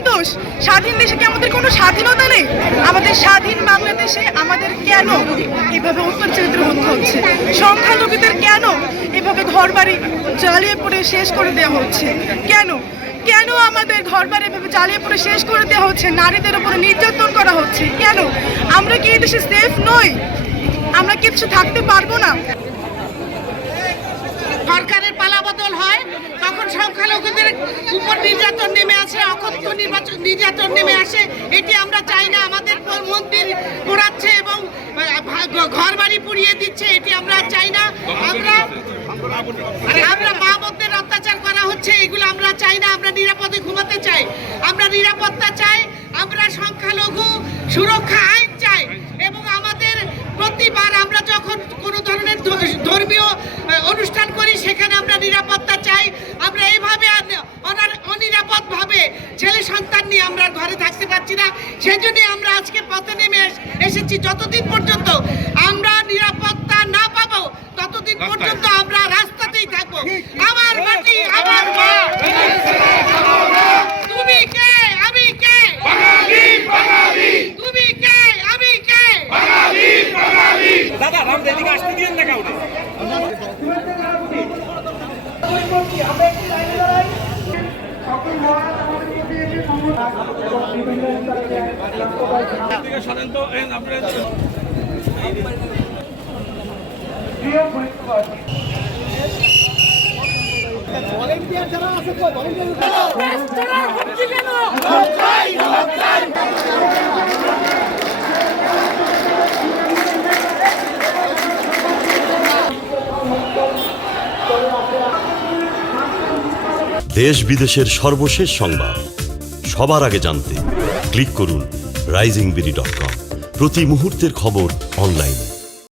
আমাদেরই দোষ? স্বাধীন দেশে কি আমাদের কোনো স্বাধীনতা নেই? আমাদের স্বাধীন বাংলাদেশে আমাদের কেন এভাবে উত্তর অত্যাচারিত হতে হচ্ছে? সংখ্যালঘুদের কেন এভাবে ঘরবাড়ি জ্বালিয়ে পড়ে শেষ করে দেওয়া হচ্ছে? কেন? কেন আমাদের ঘরবাড়ি এভাবে জ্বালিয়ে পড়ে শেষ করে দেওয়া হচ্ছে? নারীদের উপরে নির্যাতন করা হচ্ছে? কেন? আমরা কি এই দেশে সেফ নই? আমরা কিছু থাকতে পারব না? সরকারের পালাবদল হয় সংখ্যালঘুদের উপর নির্যাতন নেমে আসে, অকথ্য নির্বাচন, নির্যাতন নেমে আসে। এটি আমরা চাই না, আমাদের মন্দির পোড়াচ্ছে এবং ঘর বাড়ি পুড়িয়ে দিচ্ছে, এটি আমরা চাই না। আমরা আমরা মা বোনদের অত্যাচার করা হচ্ছে, এগুলো আমরা চাই না, আমরা নিরাপদে ঘুমাতে চাই। আমরা নিরাপত্তা চাই, আমরা সংখ্যালঘু সুরক্ষা আইন চাই, এবং আমাদের প্রতিবার আমরা যখন কোনো ধরনের ধর্মীয় অনুষ্ঠান করি, সেখানে আমরা নিরাপত্তা ছেলে সন্তান নিয়ে আমরা ঘরে থাকতে পারছি না। সেজন্যই আমরা আজকে পথে নেমে এসেছি। যতদিন পর্যন্ত আমরা নিরাপত্তা না পাবো ততদিন পর্যন্ত আমরা রাস্তাতেই থাকব। আমার মাটি আমার মা। তুমি কে? আমি কে? তুমি কে? আমি কে? দাদা রাম এদিকে আসতে দিয়েন না কাউকে। এদিকে সরেন দেশ বিদেশের সর্বশেষ সংবাদ। সবার আগে জানতে ক্লিক করুন রাইজিং বিডি ডট কম প্রতি মুহূর্তের খবর অনলাইনে